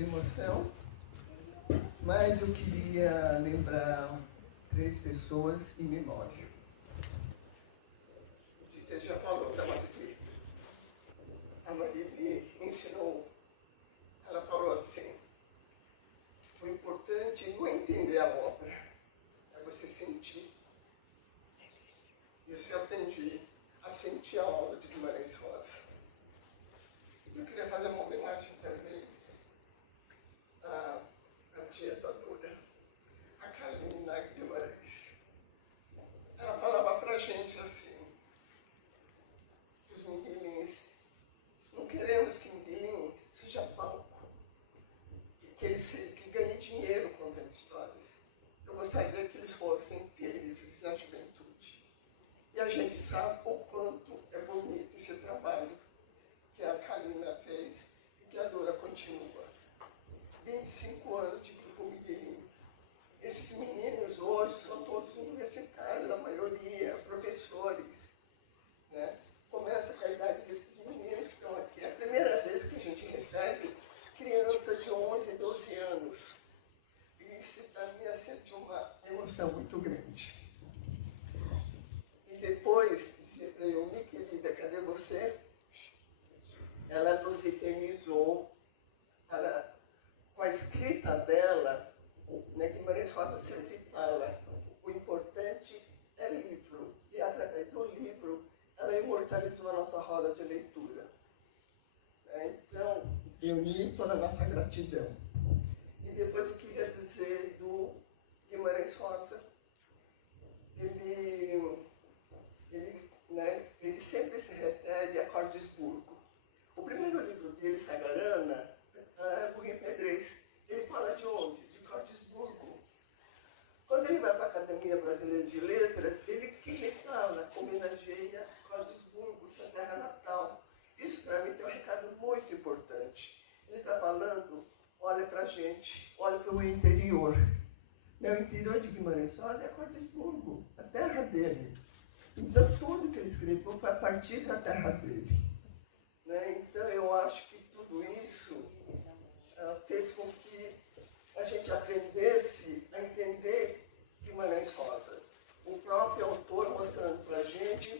muita emoção, mas eu queria lembrar 3 pessoas em memória. O Dieter já falou da Marili. A Marili ensinou, ela falou assim, o importante não é entender a obra, é você sentir. Isso eu aprendi a sentir a obra de Guimarães Rosa. Eu queria fazer uma homenagem também à tia da Dora, a Kalina Guimarães. Ela falava pra gente assim, os miguelinhos, não queremos que Miguelinho seja palco, que ganhe dinheiro contando histórias. Eu gostaria que eles fossem felizes na juventude. E a gente sabe o quanto é bonito esse trabalho que a Kalina fez e que a Dora continua. 25 anos de Grupo Miguelinho. Esses meninos hoje são todos universitários, a maioria, professores. Né? Começa com a idade desses meninos que estão aqui. É a primeira vez que a gente recebe criança de 11, 12 anos. E isso para mim é sempre uma emoção muito grande. E depois, eu, minha querida, cadê você? Ela nos eternizou com a escrita dela, né, Guimarães Rosa sempre fala, o importante é livro. E através do livro, ela imortalizou a nossa roda de leitura. Então, eu uni toda a nossa gratidão. E depois eu queria dizer do Guimarães Rosa, ele sempre se refere a Cordesburgo. O primeiro livro dele, Sagarana, é Burrinho Pedrez. Ele fala de onde? De Cordesburgo. Quando ele vai para a Academia Brasileira de Letras, ele fala, homenageia Cordesburgo, sua terra natal. Isso para mim tem um recado muito importante. Ele está falando, olha para a gente, olha para o interior. O interior de Guimarães Rosa é Cordesburgo, a terra dele. Então tudo que ele escreveu foi a partir da terra dele. Então eu acho que tudo isso fez com que a gente aprendesse a entender Guimarães Rosa. O próprio autor mostrando para a gente,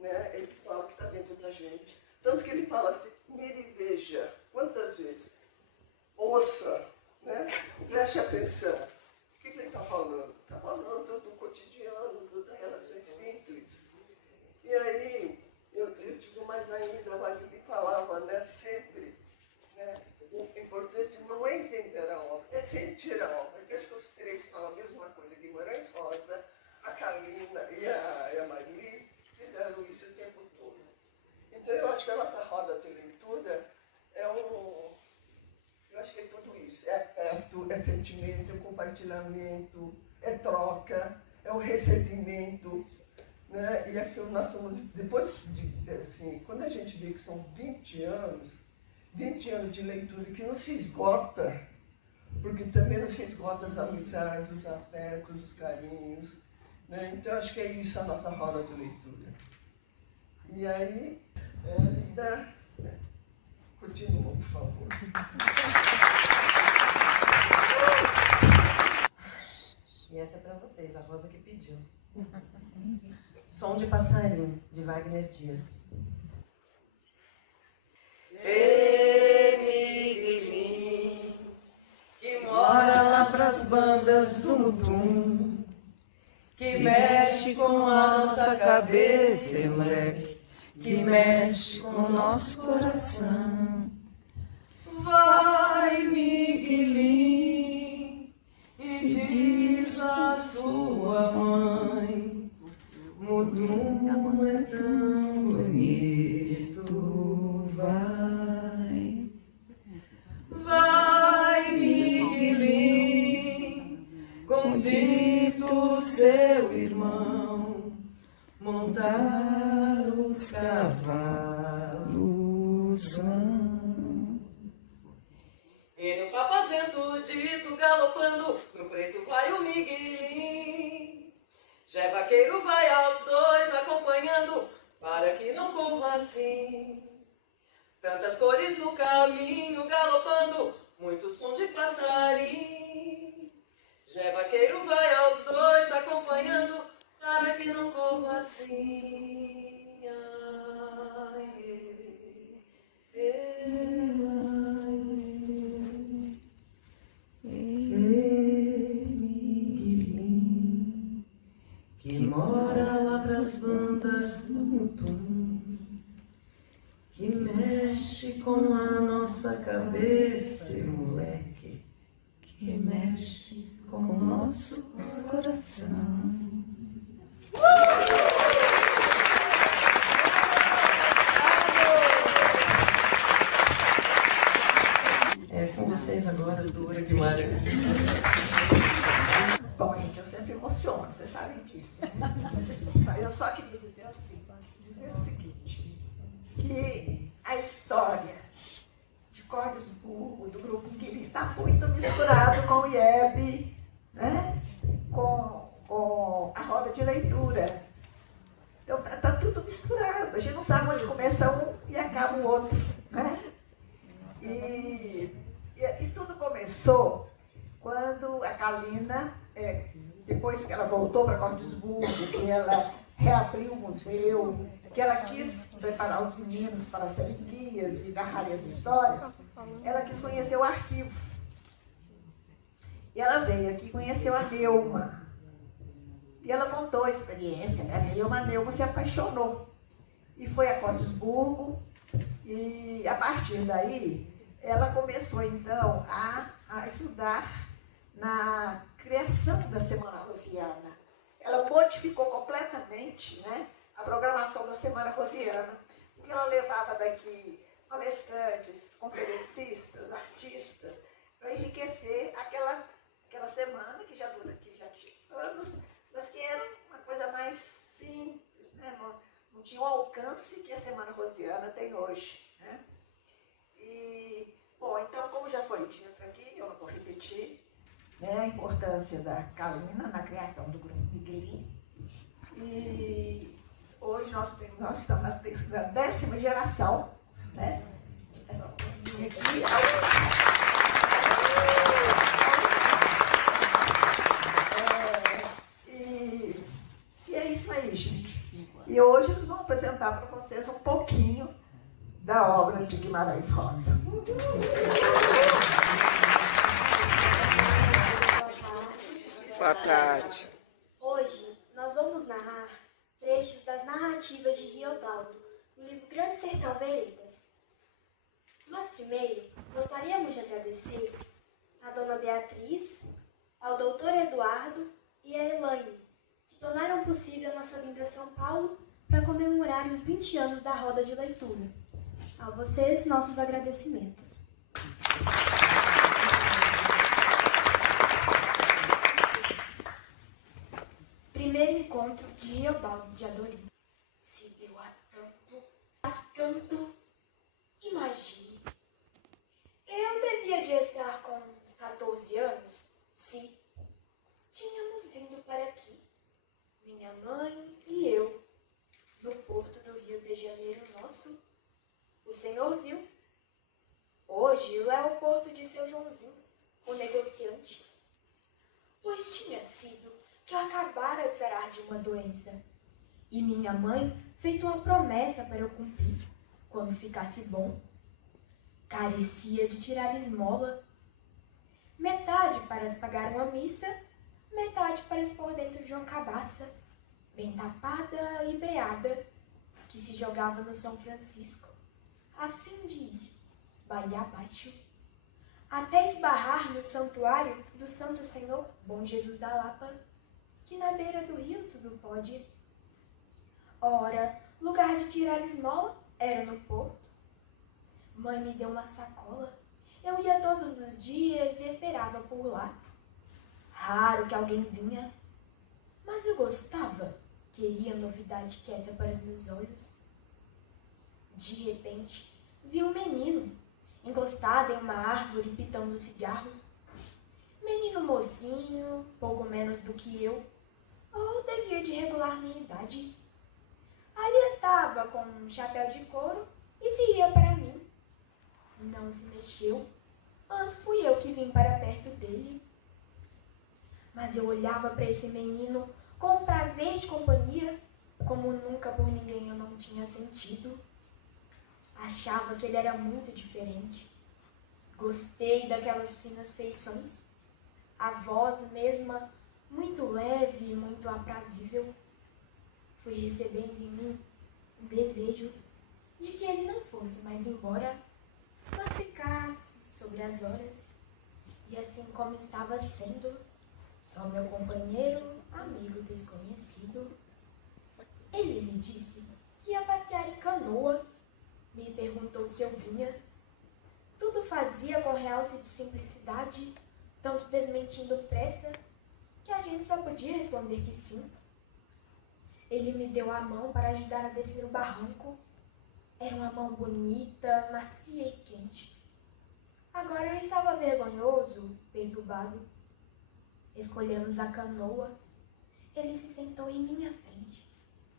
ele fala que está dentro da gente. Tanto que ele fala assim, mire e veja, quantas vezes? Ouça, preste atenção. O que ele está falando? Está falando do cotidiano, das relações simples. E aí, eu digo mais ainda, a Marili falava sempre, o importante não é entender a obra, é sentir a obra. Eu acho que os 3 falam a mesma coisa. Guimarães Rosa, a Kalina e a Marili fizeram isso o tempo todo. Então eu acho que a nossa roda de leitura eu acho que é tudo isso. É afeto, é sentimento, é compartilhamento, é troca, é o recebimento. E aqui nós somos, depois assim, quando a gente vê que são 20 anos de leitura que não se esgota, porque também não se esgota as amizades, os afetos, os carinhos. Então eu acho que é isso a nossa roda de leitura. E aí, Linda, continua, por favor. E essa é para vocês, a Rosa que pediu. Som de Passarinho, de Wagner Dias. Ei, Miguelinho, que mora lá pras bandas do Mutum, que mexe com a nossa cabeça, hein, moleque, que mexe com o nosso coração. Vai, Miguelinho, e diz a sua mãe, Mutum é tão bonito, vai. Vai, Miguelinho, com Dito, seu irmão, montar os cavalos vão. E no papavento Dito galopando, no preto vai o Miguelinho. Já vaqueiro vai aos 2 acompanhando, para que não corra assim. Tantas cores no caminho galopando, muito som de passarinho. Jé vaqueiro vai aos dois acompanhando, para que não corra assim. Ai, Miguelinho, que mora lá pras bandas do Mutum, que mexe com a nossa cabeça, moleque, que mexe com o nosso coração. É com vocês agora, Dora Guimarães. Bom, gente, eu sempre emociono, vocês sabem disso. Eu só queria dizer o seguinte, que a história de Cordesburgo, do grupo Miguelinho, está muito misturado com o IEB, né? com a roda de leitura. Então está tudo misturado, a gente não sabe onde começa um e acaba o outro. Né? E tudo começou quando a Kalina, depois que ela voltou para Cordesburgo, que ela reabriu o museu, que ela quis preparar os meninos para serem guias e narrarem as histórias, ela quis conhecer o arquivo. E ela veio aqui e conheceu a Neuma. E ela contou a experiência, né? A Neuma se apaixonou. E foi a Cordesburgo, e a partir daí, ela começou então a ajudar na criação da Semana Rosiana. Ela modificou completamente, né, a programação da Semana Rosiana, porque ela levava daqui palestrantes, conferencistas, artistas, para enriquecer aquela semana que já tinha anos, mas que era uma coisa mais simples, né, não tinha o alcance que a Semana Rosiana tem hoje. Né? E, bom, então, como já foi dito aqui, eu não vou repetir, né, a importância da Kalina na criação do grupo Miguelinho. E hoje nós estamos na 10ª geração, né? E é isso aí, gente. E hoje eles vão apresentar para vocês um pouquinho da obra de Guimarães Rosa. Boa tarde. Hoje nós vamos narrar trechos das narrativas de Riobaldo, no livro Grande Sertão Veredas. Mas primeiro, gostaríamos de agradecer a Dona Beatriz, ao Doutor Eduardo e a Elaine, que tornaram possível a nossa vinda a São Paulo para comemorar os 20 anos da Roda de Leitura. A vocês, nossos agradecimentos. Primeiro encontro de Riobaldo de Adorim. Se deu há tanto, imagine. Eu devia de estar com uns 14 anos, sim. Tínhamos vindo para aqui, minha mãe e eu, no porto do Rio de Janeiro nosso. O senhor viu? Hoje lá é o porto de seu Joãozinho, o negociante. Pois tinha sido que eu acabara de sarar de uma doença. E minha mãe feito uma promessa para eu cumprir, quando ficasse bom. Carecia de tirar esmola. Metade para se pagar uma missa, metade para se pôr dentro de uma cabaça, bem tapada e breada, que se jogava no São Francisco, a fim de ir, baía abaixo, até esbarrar no santuário do Santo Senhor Bom Jesus da Lapa, que na beira do rio tudo pode. Ora, lugar de tirar esmola era no porto. Mãe me deu uma sacola, eu ia todos os dias e esperava por lá. Raro que alguém vinha, mas eu gostava, queria novidade quieta para os meus olhos. De repente, vi um menino, encostado em uma árvore, pitando cigarro. Menino mocinho, pouco menos do que eu, ou devia de regular minha idade. Ali estava com um chapéu de couro e se ria para mim. Não se mexeu, Antes fui eu que vim para perto dele. Mas eu olhava para esse menino com um prazer de companhia, como nunca por ninguém eu não tinha sentido. Achava que ele era muito diferente. Gostei daquelas finas feições, a voz mesma muito leve e muito aprazível. Fui recebendo em mim um desejo de que ele não fosse mais embora, mas ficasse sobre as horas, e assim como estava sendo, só meu companheiro, amigo desconhecido. Ele me disse que ia passear em canoa, me perguntou se eu vinha. Tudo fazia com realce de simplicidade, tanto desmentindo pressa, que a gente só podia responder que sim. Ele me deu a mão para ajudar a descer o barranco. Era uma mão bonita, macia e quente. Agora eu estava vergonhoso, perturbado. Escolhemos a canoa. Ele se sentou em minha frente.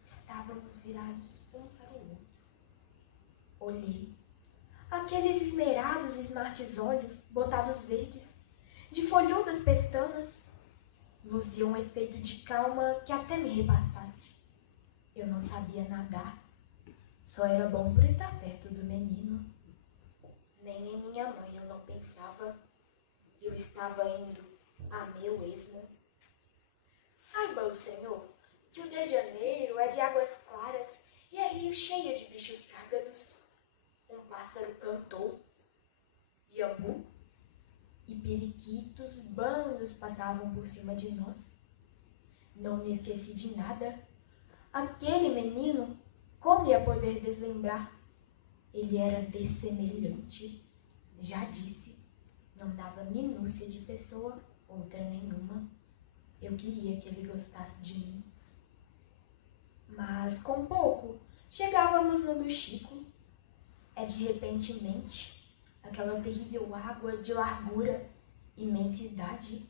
Estávamos virados um para o outro. Olhei. Aqueles esmerados e smartes olhos, botados verdes, de folhudas pestanas, luziam um efeito de calma que até me repassasse. Eu não sabia nadar. Só era bom por estar perto do menino. Nem em minha mãe eu não pensava. Eu estava indo a meu esmo. Saiba o Senhor que o de Janeiro é de águas claras e é rio cheio de bichos cágados. Um pássaro cantou, iambu e periquitos bandos passavam por cima de nós. Não me esqueci de nada. Aquele menino, como ia poder deslembrar? Ele era dessemelhante. Já disse, não dava minúcia de pessoa, outra nenhuma. Eu queria que ele gostasse de mim. Mas com pouco, chegávamos no do Chico. De repentemente, aquela terrível água de largura, imensidade.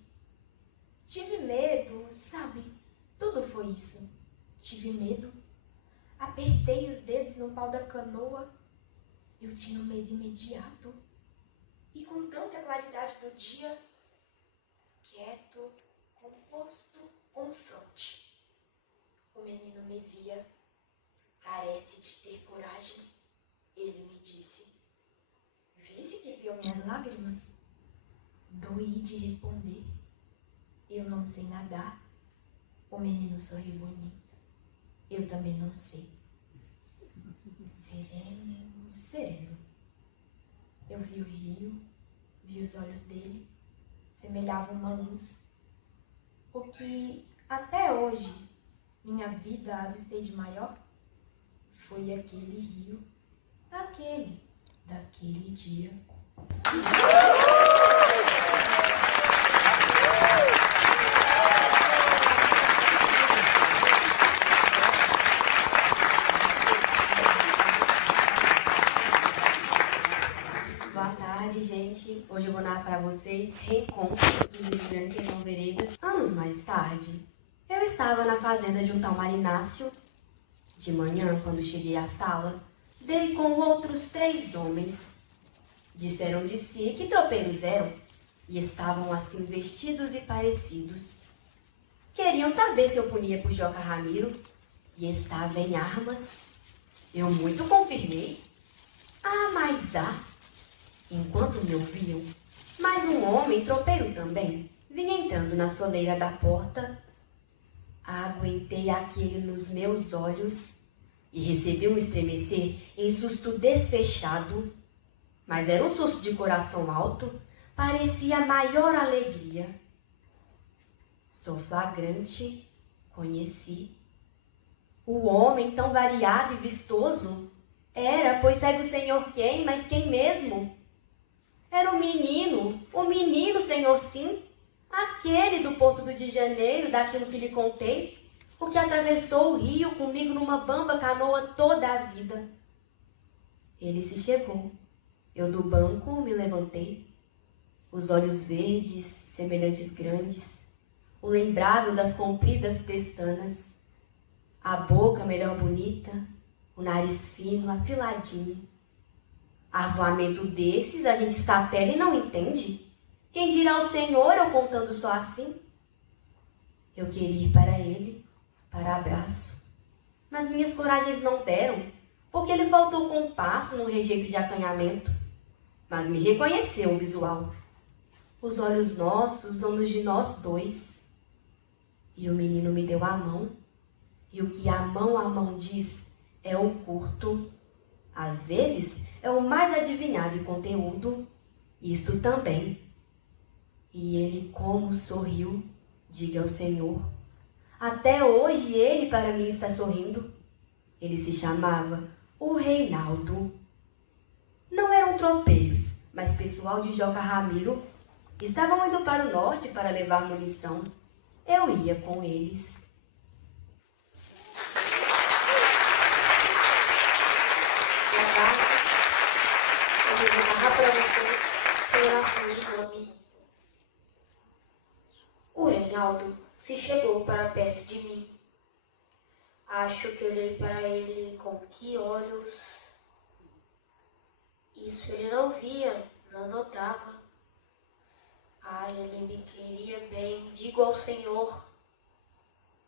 Tive medo, sabe? Tudo foi isso. Tive medo. Apertei os dedos no pau da canoa. Eu tinha um medo imediato. E com tanta claridade do dia, quieto, composto, confronte. O menino me via. Carece de ter coragem. Ele me disse. Visse que viu minhas lágrimas? Doí de responder. Eu não sei nadar. O menino sorriu bonito. Eu também não sei. Sereno, sereno. Eu vi o rio, vi os olhos dele, semelhavam uma luz. O que até hoje minha vida avistei de maior foi aquele rio, daquele dia. Boa tarde, gente. Hoje eu vou narrar para vocês Reencontro do livro Grande Irmão Veredas. Anos mais tarde, eu estava na fazenda de um tal Marinácio. De manhã, quando cheguei à sala, dei com outros 3 homens. Disseram de si que tropeiros eram e estavam assim vestidos e parecidos. Queriam saber se eu punia por Joca Ramiro e estava em armas. Eu muito confirmei. Ah, mas enquanto me ouviam, mais um homem tropeiro também vinha entrando na soleira da porta. Aguentei aquele nos meus olhos e recebi um estremecer em susto desfechado. Mas era um susto de coração alto, parecia a maior alegria. Sou flagrante, conheci. O homem tão variado e vistoso era, pois segue o senhor quem, mas quem mesmo? Era o menino, senhor sim, aquele do Porto do de Janeiro, daquilo que lhe contei, o que atravessou o rio comigo numa bamba canoa toda a vida. Ele se chegou. Eu do banco me levantei, os olhos verdes, semelhantes grandes, o lembrado das compridas pestanas, a boca melhor bonita, o nariz fino, afiladinho. Arvoamento desses, a gente estatela e não entende. Quem dirá o Senhor eu contando só assim? Eu queria ir para ele, para abraço. Mas minhas coragens não deram, porque ele faltou compasso num rejeito de acanhamento. Mas me reconheceu o visual. Os olhos nossos, donos de nós dois. E o menino me deu a mão. E o que a mão diz é oculto. Às vezes é o mais adivinhado em conteúdo. Isto também. E ele como sorriu, diga ao Senhor. Até hoje ele para mim está sorrindo. Ele se chamava o Reinaldo. Não eram tropeiros, mas pessoal de Joca Ramiro. Estavam indo para o norte para levar munição. Eu ia com eles. Eu vou narrar para vocês relação de nome. O Reinaldo se chegou para perto de mim. Acho que olhei para ele com que olhos. Isso ele não via, não notava. Ele me queria bem, digo ao Senhor.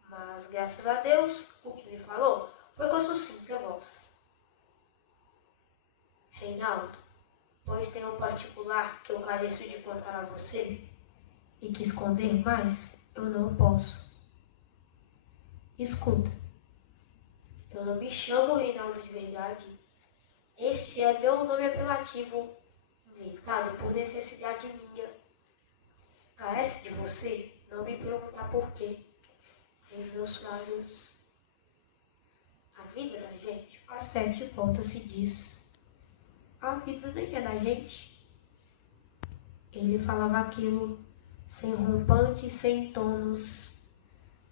Mas, graças a Deus, o que me falou foi com sucinta voz. Reinaldo, pois tem um particular que eu careço de contar a você e que esconder mais eu não posso. Escuta, eu não me chamo Reinaldo de verdade. Este é meu nome apelativo, inventado por necessidade minha. Carece de você não me perguntar por quê. Em meus lábios, a vida da gente faz 7 voltas se diz. A vida nem é da gente. Ele falava aquilo sem rompantes, sem tonos,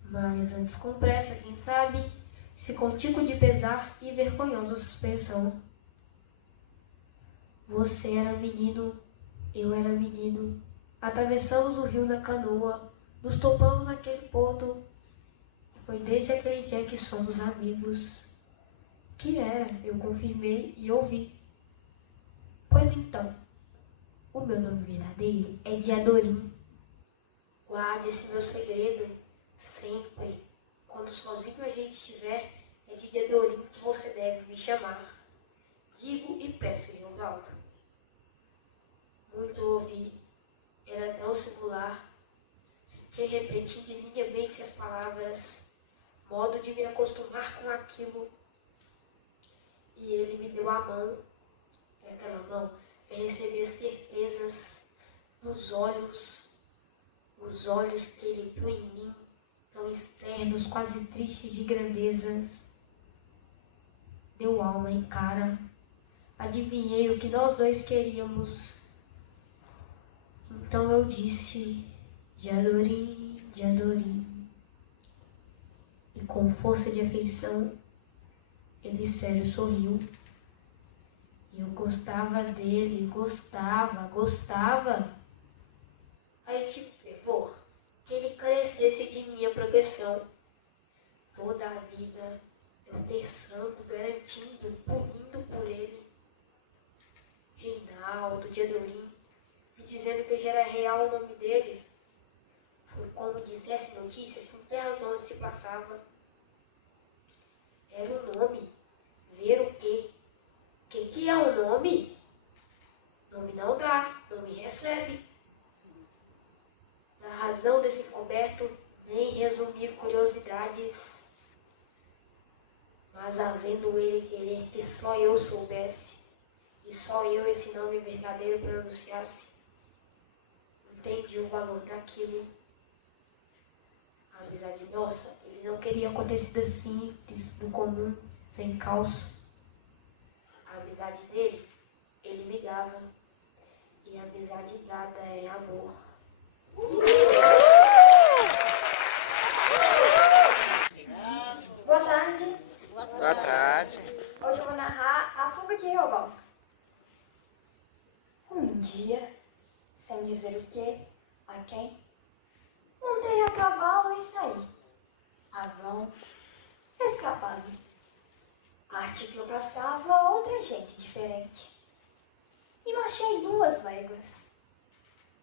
mas antes com pressa, quem sabe, se com tico de pesar e vergonhosa suspensão. Você era menino, eu era menino. Atravessamos o rio na canoa, nos topamos naquele porto. E foi desde aquele dia que somos amigos. Que era, eu confirmei e ouvi. Pois então, o meu nome verdadeiro é Diadorim. Guarde esse meu segredo sempre. Quando sozinho a gente estiver, é de Diadorim que você deve me chamar. Digo e peço em voz alta. Muito ouvi. Era tão singular. Fiquei repetindo em minha mente as palavras, modo de me acostumar com aquilo. E ele me deu a mão. Naquela mão eu recebi as certezas dos olhos, os olhos que ele viu em mim, tão externos, quase tristes de grandezas. Deu alma em cara. Adivinhei o que nós dois queríamos. Então eu disse, Diadorim, Diadorim. E com força de afeição, ele sério sorriu. E eu gostava dele, gostava. Aí tive fervor que ele carecesse de minha proteção. Toda a vida eu terçando, garantindo, punindo por ele. Reinaldo, Diadorim, me dizendo que já era real o nome dele. Foi como dissesse notícias que em terras longe se passava. Era o nome. Ver o quê? O que é o nome? Nome não dá, nome recebe. Na razão desse encoberto, nem resumir curiosidades. Mas havendo ele querer que só eu soubesse, e só eu esse nome verdadeiro pronunciasse, entendi o valor daquilo. A amizade nossa, ele não queria acontecida simples, do comum, sem calço. A amizade dele, ele me dava. E a amizade dada é amor. Boa tarde. Boa tarde. Hoje eu vou narrar A Fuga de Riobaldo. Um dia, sem dizer o que, a quem, montei a cavalo e saí. A vão, escapado. Arte que eu caçava outra gente diferente. e marchei 2 léguas.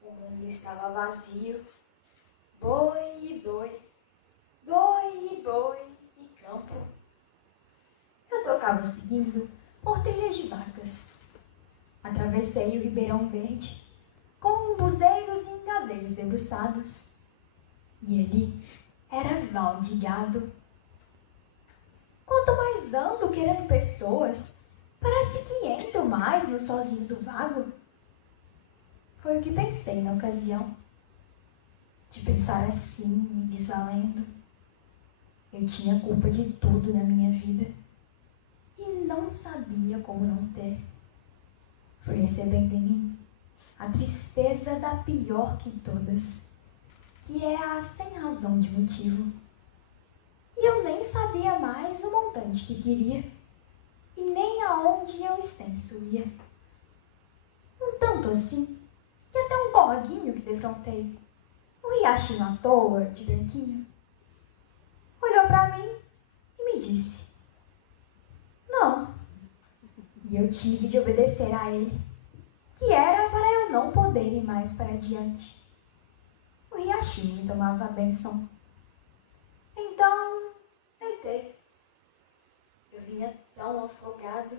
O mundo estava vazio. Boi e boi, boi e boi e campo. Eu tocava seguindo por trilhas de vacas. Atravessei o Ribeirão Verde, com buzeiros e engazeiros debruçados. E ali era val de gado. Quanto mais ando querendo pessoas, parece que entro mais no sozinho do vago. Foi o que pensei na ocasião. De pensar assim, me desvalendo. Eu tinha culpa de tudo na minha vida. E não sabia como não ter. Fui recebendo em mim a tristeza da pior que todas, que é a sem razão de motivo. E eu nem sabia mais o montante que queria, e nem aonde eu extenso ia. Um tanto assim, que até um corguinho que defrontei, um riachinho à toa, de branquinho, olhou para mim e me disse: não. E eu tive de obedecer a ele, que era para eu não poder ir mais para adiante. O riachinho me tomava a bênção. Então, deitei. Eu vinha tão afogado.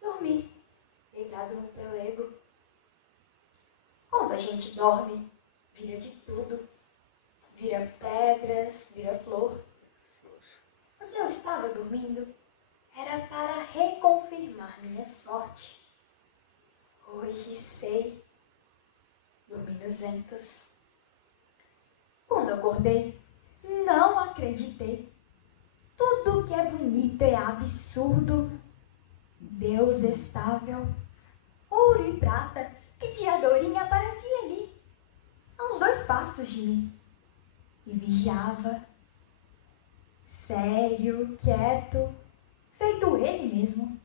Dormi, deitado no pelego. Quando a gente dorme, vira de tudo. Vira pedras, vira flor. Mas eu estava dormindo, era para reconfirmar minha sorte. Hoje sei, dormi nos ventos. Quando acordei, não acreditei. Tudo que é bonito é absurdo. Deus estável, ouro e prata, que de Adorim aparecia ali, a uns 2 passos de mim, e vigiava, sério, quieto, feito ele mesmo,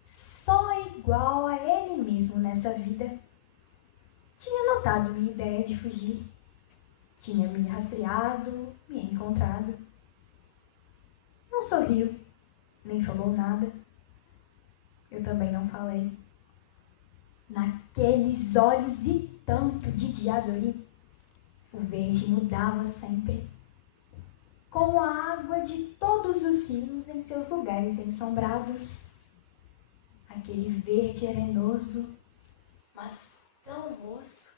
só igual a ele mesmo nessa vida. Tinha notado minha ideia de fugir, tinha me rastreado, me encontrado. Não sorriu, nem falou nada. Eu também não falei. Naqueles olhos e tanto de Diadorim, o verde mudava sempre, como a água de todos os rios em seus lugares ensombrados. Aquele verde arenoso, mas tão moço,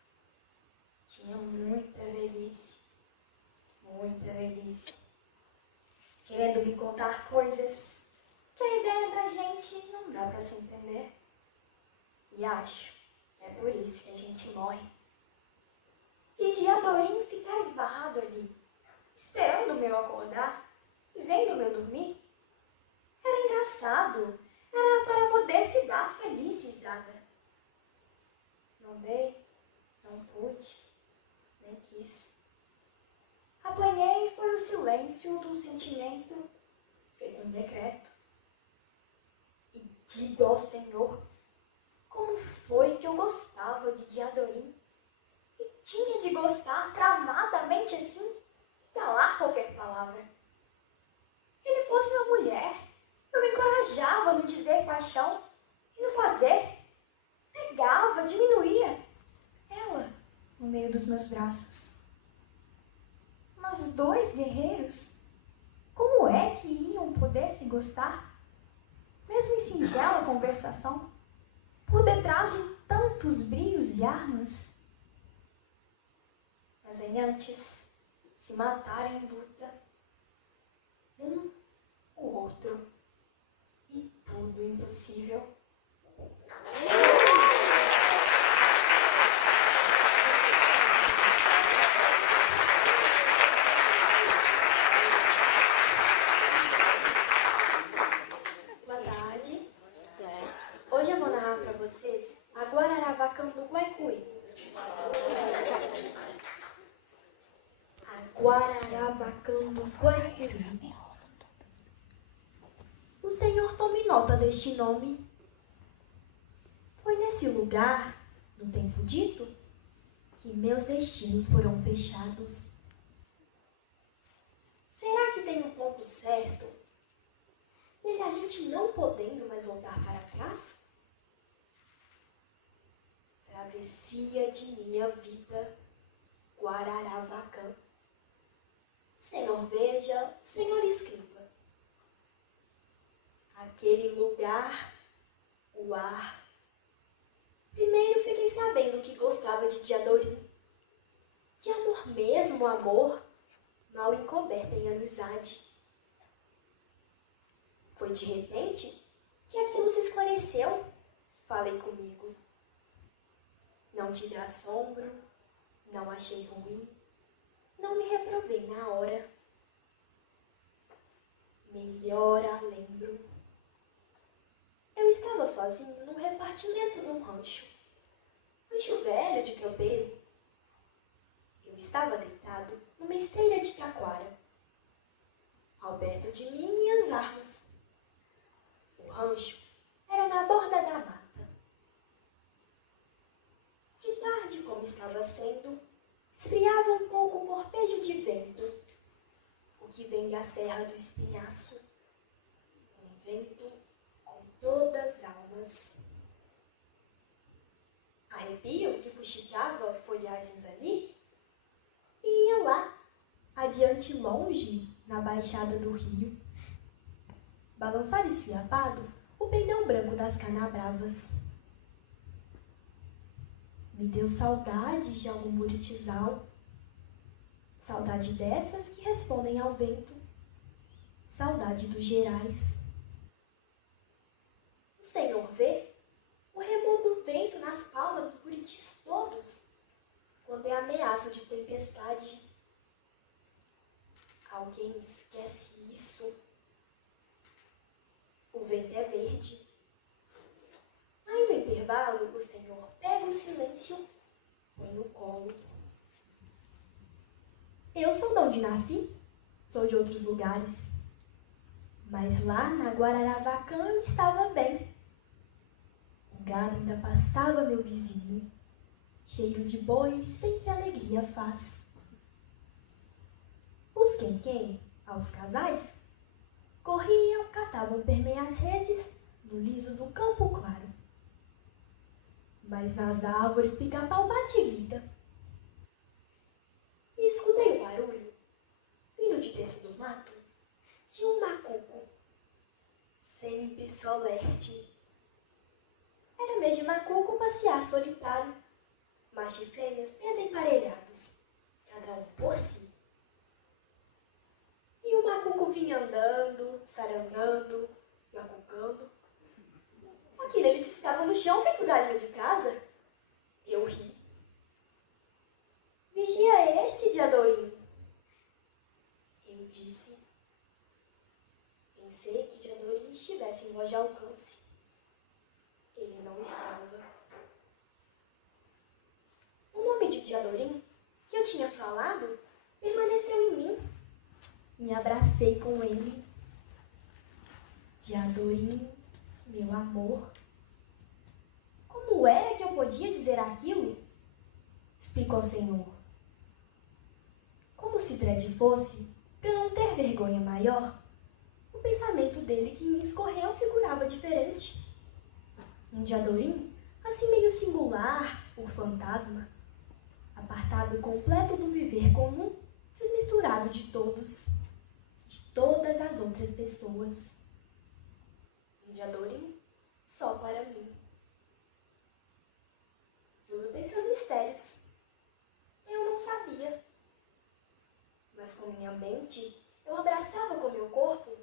tinha muita velhice, querendo me contar coisas que a ideia da gente não dá para se entender. E acho que é por isso que a gente morre. De Diadorim ficar esbarrado ali, esperando o meu acordar e vendo o meu dormir, era engraçado, era para poder se dar feliz risada. Não dei, não pude, nem quis. Apanhei foi o silêncio do sentimento feito um decreto. E digo ao Senhor, como foi que eu gostava de Diadorim? E tinha de gostar tramadamente assim, calar qualquer palavra. Ele fosse uma mulher, eu me encorajava no dizer paixão e no fazer. Negava, diminuía. Ela no meio dos meus braços. Mas 2 guerreiros, como é que iam poder se gostar? Mesmo em singela conversação, por detrás de tantos brios e armas. Mas em antes se matarem em luta, um, o outro, e tudo impossível. Boa tarde. Hoje eu vou narrar para vocês a Guararavacã do Guaicuí. A Guararavacã do Guaicuí. O Senhor tome nota deste nome. Foi nesse lugar, no tempo dito, que meus destinos foram fechados. Será que tem um ponto certo dele a gente não podendo mais voltar para trás? Travessia de minha vida, Guararavacã. O Senhor veja, o Senhor escreva. Aquele lugar, o ar. Primeiro fiquei sabendo que gostava de Diadorim. De amor mesmo, amor, mal encoberto em amizade. Foi de repente que aquilo se esclareceu. Falei comigo. Não tive assombro, não achei ruim, não me reprovei na hora. Melhor a lembro. Eu estava sozinho no repartimento de um rancho velho de tropeiro. Eu estava deitado numa esteira de taquara. Ao perto de mim, minhas armas. O rancho era na borda da mata. De tarde, como estava sendo, esfriava um pouco o porpejo de vento, o que vem da Serra do Espinhaço. Um vento com todas as almas. Arrepio que fuxicava folhagens ali, e ia lá, adiante longe, na baixada do rio. Balançar esfiapado o pendão branco das canabravas. Me deu saudade de algum buritizal, saudade dessas que respondem ao vento, saudade dos gerais. O Senhor vê o remor do vento nas palmas dos buritis todos, quando é ameaça de tempestade. Alguém esquece isso. O vento é verde. Aí no intervalo, o Senhor pega o silêncio, põe no colo. Eu sou de onde nasci, sou de outros lugares. Mas lá na Guararavacã eu estava bem. O gado ainda pastava meu vizinho. Cheiro de boi sempre alegria faz. Os quem, aos casais, corriam, catavam permear as reses no liso do campo claro. Mas nas árvores pica-pau bate grita. E escutei o barulho, vindo de dentro do mato, de um macuco, sempre solerte. Era mês de macuco passear solitário, macho e fêmeas desemparelhados, cada um por si. E o macuco vinha andando, sarangando, macucando. Aquilo, eles estavam no chão feito galinha de casa. Eu ri. Vigia este, Diadorim. Eu disse. Pensei que Diadorim estivesse em voz de alcance. Ele não estava. O nome de Diadorim, que eu tinha falado, permaneceu em mim. Me abracei com ele. Diadorim, meu amor. Como era que eu podia dizer aquilo? Explicou o Senhor. Como se Dredd fosse, para não ter vergonha maior, o pensamento dele que me escorreu figurava diferente. Um Diadorim, assim meio singular, por fantasma, apartado completo do viver comum, desmisturado de todos, de todas as outras pessoas. Um Diadorim só para mim. Tudo tem seus mistérios. Eu não sabia. Mas com minha mente, eu abraçava com meu corpo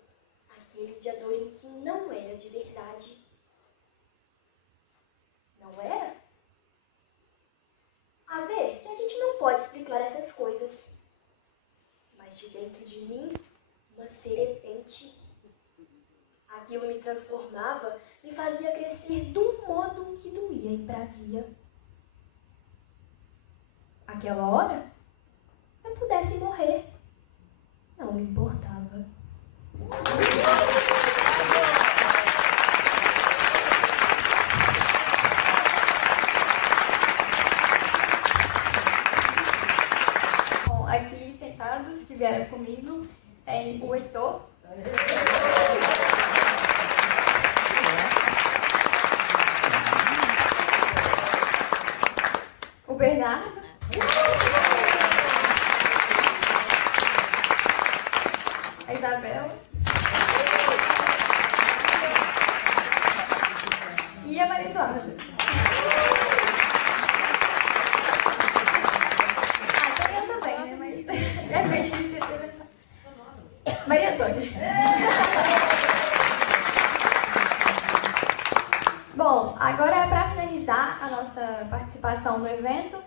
aquele Diadorim que não era de verdade. Não era? A ver, que a gente não pode explicar essas coisas. Mas de dentro de mim, uma serpente. Aquilo me transformava, me fazia crescer de um modo que doía e prazia. Aquela hora, eu pudesse morrer. Não me importava. Bom, aqui sentados que vieram comigo tem o Heitor. Eduardo. Tem eu também, né? Mas é bem difícil de apresentar. Maria Antônia. Bom, agora para finalizar a nossa participação no evento,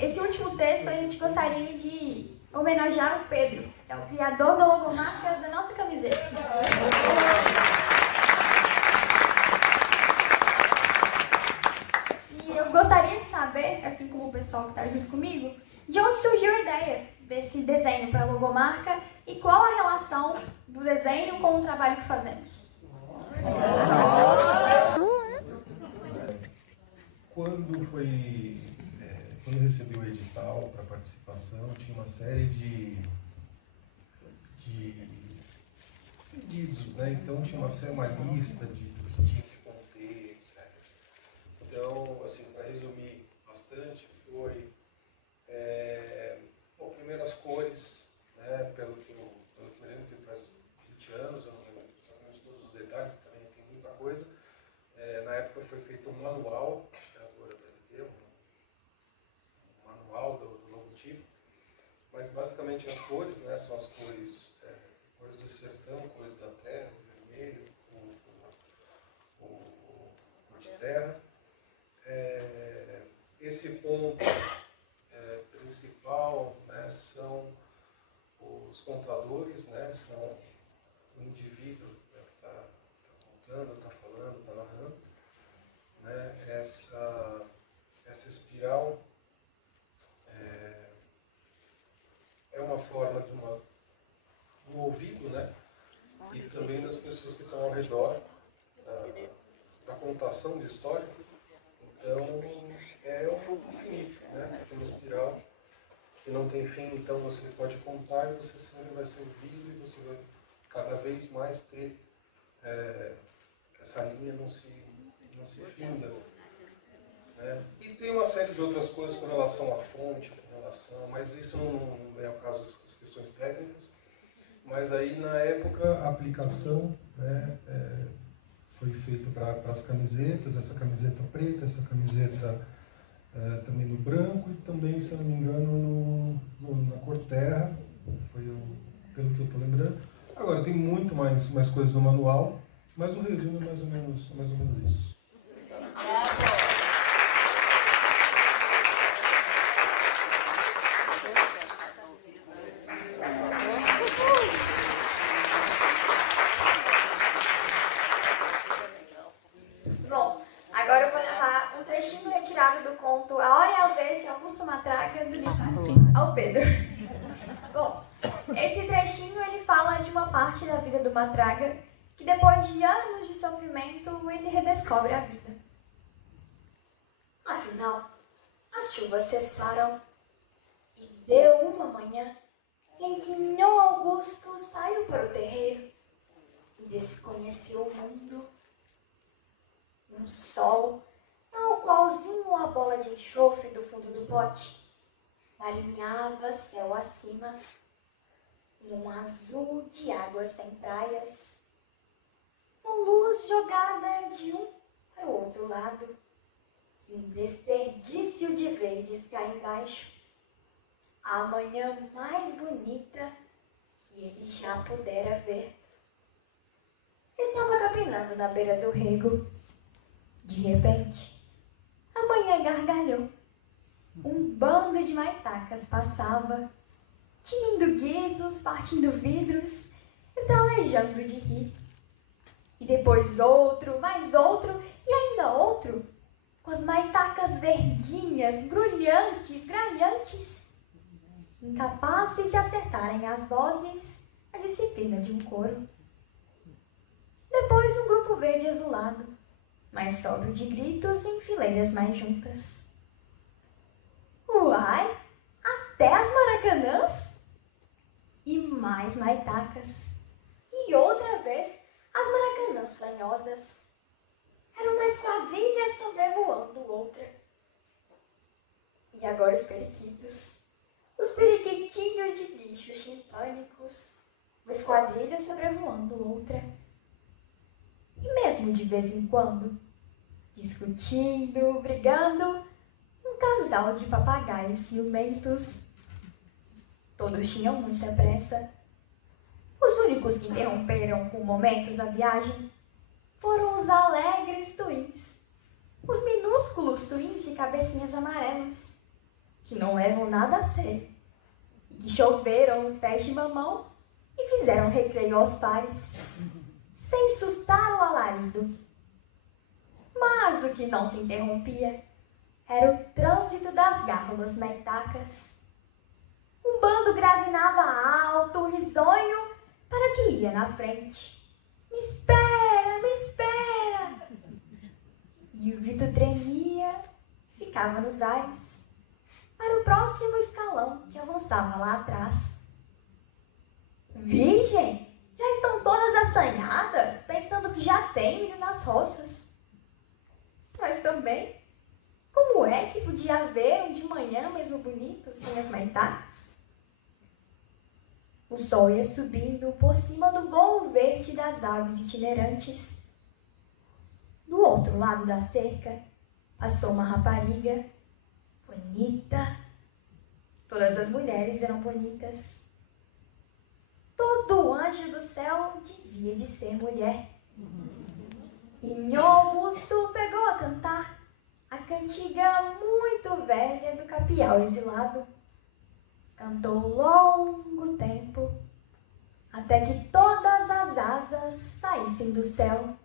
esse último texto a gente gostaria de homenagear o Pedro, que é o criador da logomarca da nossa camiseta. E eu gostaria de saber, assim como o pessoal que está junto comigo, de onde surgiu a ideia desse desenho para a logomarca e qual a relação do desenho com o trabalho que fazemos. Quando eu recebi o edital para participação, tinha uma série de pedidos, né? Então tinha uma lista do que tinha que conter, etc. Então, assim, para resumir bastante, foi primeiro as cores, né? Pelo que eu lembro, que faz 20 anos, eu não lembro exatamente todos os detalhes, também tem muita coisa. Na época foi feito um manual, acho que era agora deve ter um manual do logotipo, mas basicamente as cores, né, são as cores do sertão, cores da terra, o vermelho, cor de terra. Esse ponto principal, né, são os contadores, né, são o indivíduo, né, que está contando, está falando, está narrando, né, essa espiral é uma forma de um ouvido, né, e também das pessoas que estão ao redor da contação de história. Então é um infinito, né, é uma espiral que não tem fim. Então você pode contar e você sempre vai ser ouvido e você vai cada vez mais ter essa linha não se finda, né? E tem uma série de outras coisas com relação à fonte, mas isso não é o caso das questões técnicas. Mas aí na época a aplicação, né, foi feita para as camisetas, essa camiseta preta, essa camiseta também no branco e também, se eu não me engano, na cor terra, pelo que eu estou lembrando. Agora tem muito mais coisas no manual, mas o resumo é mais ou menos isso. Bom, agora eu vou narrar um trechinho retirado do conto A Hora e a Vez de Augusto Matraga, do livro ao Pedro. Bom, esse trechinho ele fala de uma parte da vida do Matraga que depois de anos de sofrimento ele redescobre a vida. Afinal, as chuvas cessaram e deu uma manhã em que Nhô Augusto saiu para o terreiro e desconheceu o mundo. Um sol, tal qualzinho a bola de enxofre do fundo do pote, marinhava céu acima, num azul de águas sem praias, com luz jogada de um para o outro lado, e um desperdício de verdes cá embaixo, a manhã mais bonita que ele já pudera ver. Estava capinando na beira do rego. De repente, a manhã gargalhou. Um bando de maitacas passava, tinindo guizos, partindo vidros, estalejando de rir. E depois outro, mais outro e ainda outro, com as maitacas verdinhas, grulhantes, gralhantes, incapazes de acertarem as vozes, a disciplina de um coro. Depois um grupo verde azulado, mais sóbrio de gritos em fileiras mais juntas. Uai! Até as maracanãs? E mais maitacas. E outra vez as maracanãs fanhosas. Era uma esquadrilha sobrevoando outra. E agora os periquitos. Os periquitinhos de bichos timpânicos. Uma esquadrilha sobrevoando outra. E mesmo de vez em quando, discutindo, brigando, um casal de papagaios ciumentos. Todos tinham muita pressa. Os únicos que interromperam por momentos a viagem foram os alegres twins, os minúsculos twins de cabecinhas amarelas, que não levam nada a sério, e que choveram os pés de mamão e fizeram recreio aos pares, sem sustar o alarido. Mas o que não se interrompia era o trânsito das gárrulas meitacas. Um bando grazinava alto, risonho, para que ia na frente. Me espera, me espera! E o grito tremia, ficava nos ares, para o próximo escalão que avançava lá atrás. Virgem, já estão todas assanhadas, pensando que já tem milho nas roças. Mas também, como é que podia haver um de manhã mesmo bonito, sem as maitacas? O sol ia subindo por cima do voo verde das aves itinerantes. Do outro lado da cerca, passou uma rapariga, bonita. Todas as mulheres eram bonitas. Todo anjo do céu devia de ser mulher. E Nhô Augusto pegou a cantar a cantiga muito velha do capial exilado. Cantou longo tempo, até que todas as asas saíssem do céu.